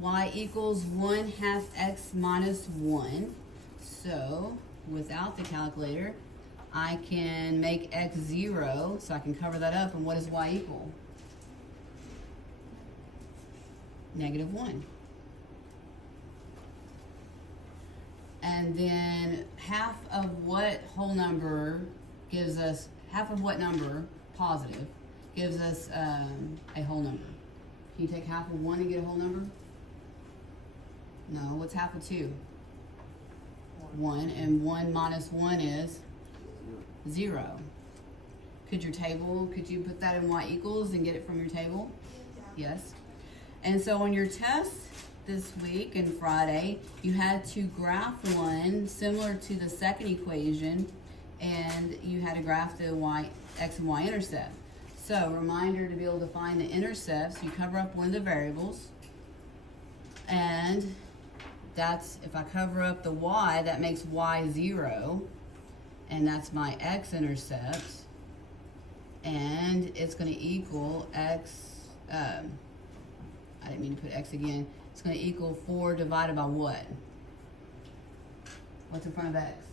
Y equals 1/2 x minus 1. So without the calculator, I can make x 0, so I can cover that up. And what does y equal? -1. And then half of what whole number gives us, half of what number, positive, gives us a whole number? Can you take half of 1 and get a whole number? No, what's half of 2? 1, and 1 minus 1 is 0. Could you put that in y equals and get it from your table? Yes. And so on your test this week and Friday, you had to graph one similar to the second equation, and you had to graph the x and y intercept. So reminder to be able to find the intercepts, you cover up one of the variables, and that's, if I cover up the y, that makes y 0, and that's my x-intercept, and it's going to equal x, I didn't mean to put x again, it's going to equal 4 divided by what? What's in front of x?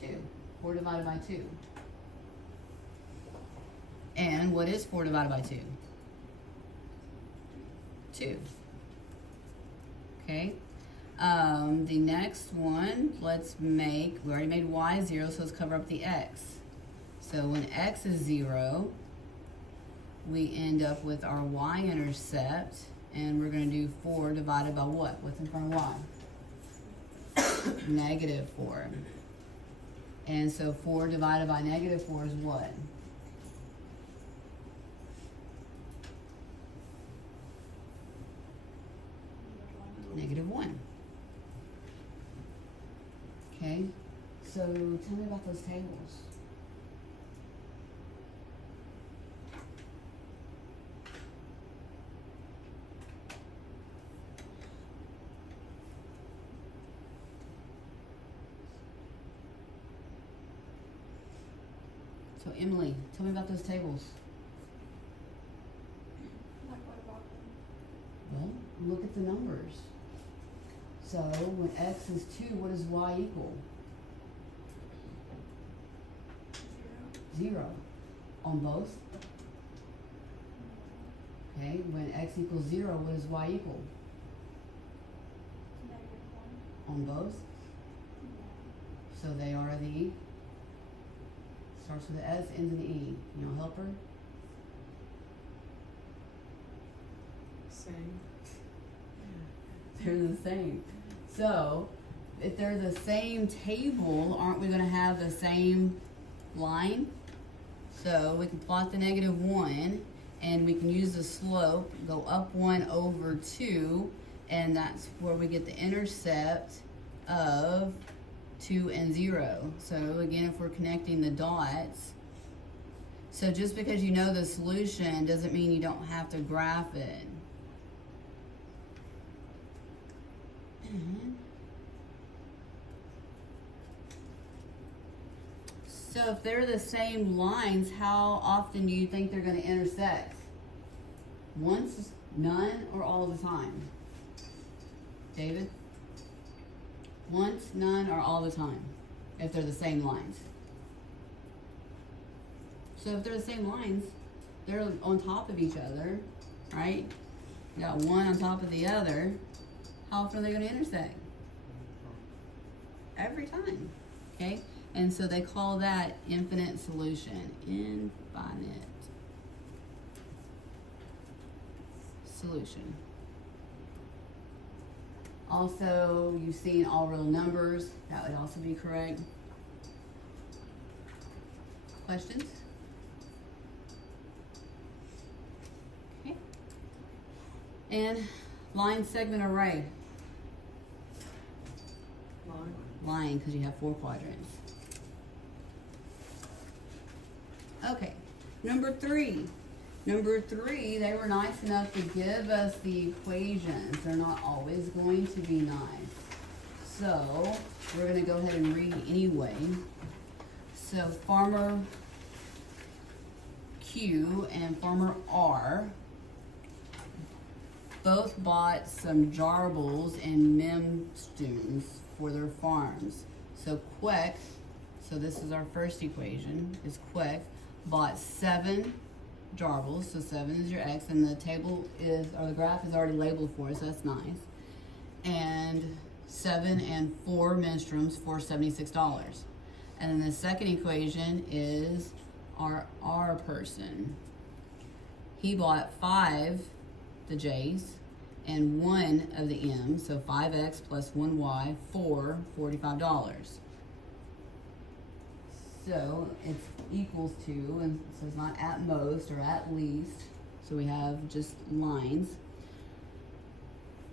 2. 4 divided by 2. And what is 4 divided by 2? 2. Okay. The next one, we already made y 0, so let's cover up the x. So when x is 0, we end up with our y-intercept, and we're going to do 4 divided by what? What's in front of y? -4. And so 4 divided by -4 is what? -1. Okay, so tell me about those tables. So Emily, tell me about those tables. Well, look at the numbers. So when x is 2, what does y equal? 0. On both? Okay, when x equals 0, what does y equal? On both? So they are the, starts with the S, ends in the E. You know, help her? Same. They're the same. So, if they're the same table, aren't we going to have the same line? So, we can plot the -1, and we can use the slope, go up 1 over 2, and that's where we get the intercept of 2 and 0. So, again, if we're connecting the dots, so just because you know the solution doesn't mean you don't have to graph it. So if they're the same lines, how often do you think they're going to intersect? Once, none, or all the time? David? Once, none, or all the time? If they're the same lines. So if they're the same lines, they're on top of each other, right? You got one on top of the other. How often are they going to intersect? Every time, okay? And so they call that infinite solution. Infinite solution. Also, you've seen all real numbers. That would also be correct. Questions? Okay. And line segment array. Line, because you have 4 quadrants. Okay, number 3. Number 3, they were nice enough to give us the equations. They're not always going to be nice. So, we're going to go ahead and read anyway. So, farmer Q and farmer R both bought some jarbles and memstoons for their farms. So Queck, so this is our first equation, is Queck bought 7 jarbles, so 7 is your X, and the table is, or the graph is already labeled for us, so that's nice. And 7 and 4 menstruums for $76. And then the second equation is our R person. He bought 5 the J's and 1 of the M's, so 5X plus 1Y for $45. So it's equals to, and so it's not at most or at least, so we have just lines.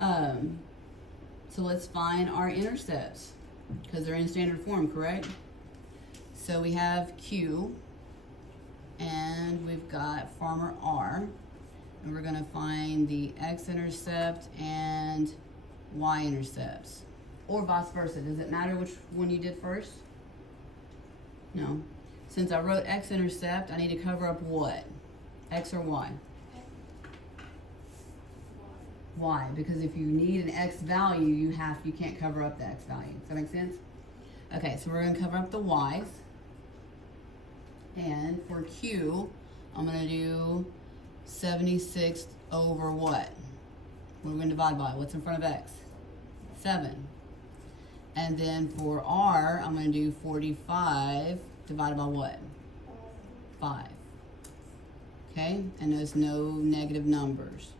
So let's find our intercepts, because they're in standard form, correct? So we have Q, and we've got farmer R, and we're gonna find the X-intercept and Y-intercepts, or vice versa. Does it matter which one you did first? No. Since I wrote X-intercept, I need to cover up what? X or Y? Y, because if you need an X value, you can't cover up the X value. Does that make sense? Okay, so we're gonna cover up the Y's. And for Q, I'm gonna do 76 over what? What are we gonna divide by? What's in front of X? 7. And then for R, I'm gonna do 45 divided by what? 5. Okay, and there's no negative numbers.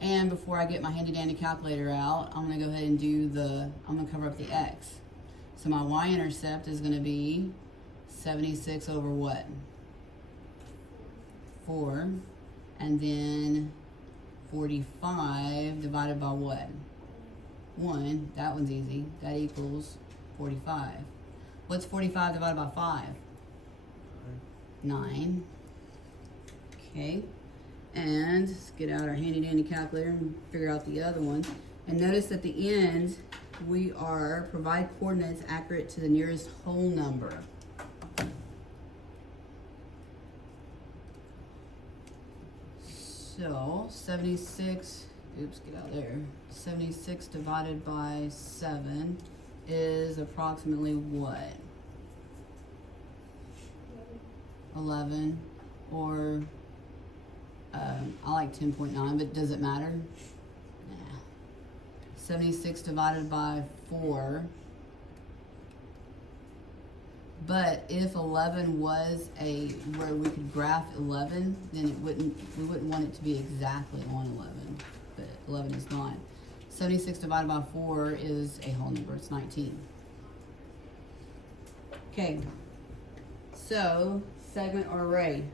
And before I get my handy dandy calculator out, I'm gonna go ahead and I'm gonna cover up the X. So my Y-intercept is gonna be 76 over what? 4. And then 45 divided by what? 1. That one's easy. That equals 45. What's 45 divided by 5? 9. Okay. And let's get out our handy dandy calculator and figure out the other one. And notice at the end, we are provide coordinates accurate to the nearest whole number. So 76, oops, get out there. 76 divided by 7 is approximately what? 11, or I like 10.9, but does it matter? Nah. 76 divided by 4. But if 11 was where we could graph 11, then we wouldn't want it to be exactly on 11, but 11 is not. 76 divided by 4 is a whole number, it's 19. Okay, so segment or array?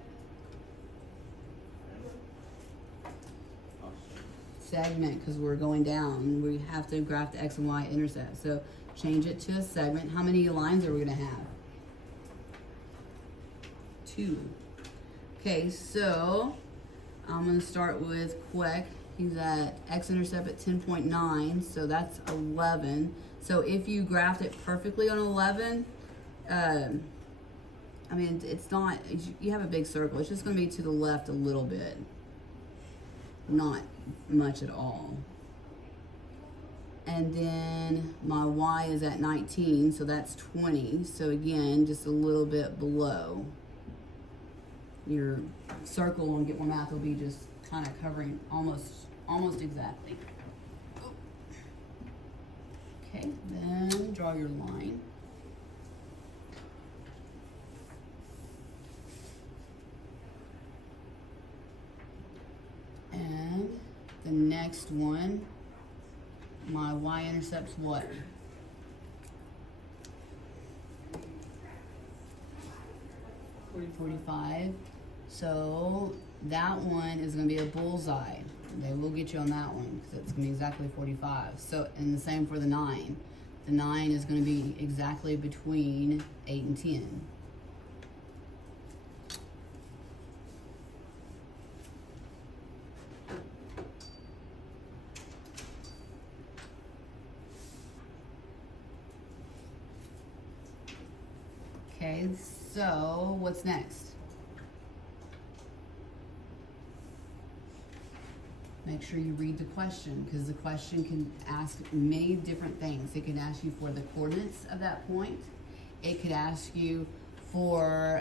Segment, because we're going down. We have to graph the X and Y intercept. So change it to a segment. How many lines are we going to have? 2. Okay, so I'm going to start with Queck. He's at X-intercept at 10.9, so that's 11. So if you graphed it perfectly on 11, I mean, it's not, you have a big circle. It's just going to be to the left a little bit. Not much at all. And then my Y is at 19, so that's 20. So again, just a little bit below. Your circle on Get More Math will be just kind of covering almost exactly. Okay, then draw your line. And the next one, my Y-intercept's what? $45. So that one is going to be a bullseye. They will get you on that one because it's going to be exactly 45. So, and the same for the 9. The 9 is going to be exactly between 8 and 10. Okay, so what's next? Make sure you read the question, because the question can ask many different things. It can ask you for the coordinates of that point. It could ask you for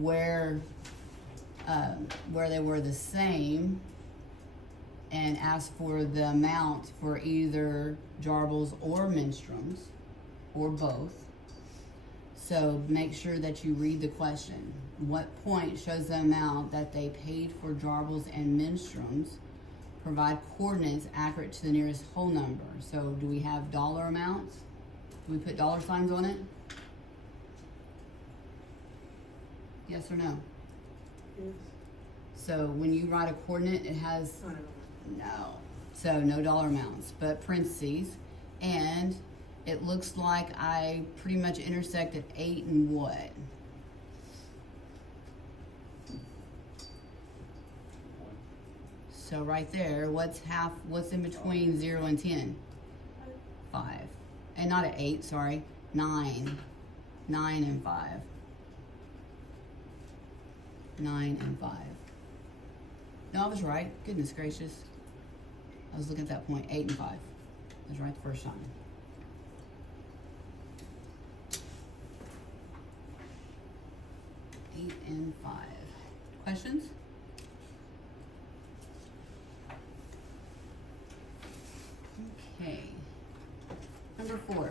where they were the same, and ask for the amount for either Jarbles or Minstrums, or both. So make sure that you read the question. What point shows the amount that they paid for Jarbles and Minstrums? Provide coordinates accurate to the nearest whole number. So do we have dollar amounts? Do we put dollar signs on it? Yes or no? Yes. So when you write a coordinate, it has I don't know. no. So no dollar amounts, but parentheses. And it looks like I pretty much intersected 8 and what? So right there, what's in between 0 and 10? 5. And not an 8, sorry. 9. 9 and 5. 9 and 5. No, I was right. Goodness gracious. I was looking at that point. 8 and 5. I was right the first time. Eight and 5. Questions? Okay. Number 4.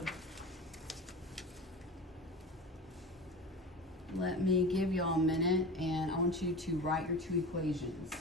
Let me give y'all a minute, and I want you to write your two equations.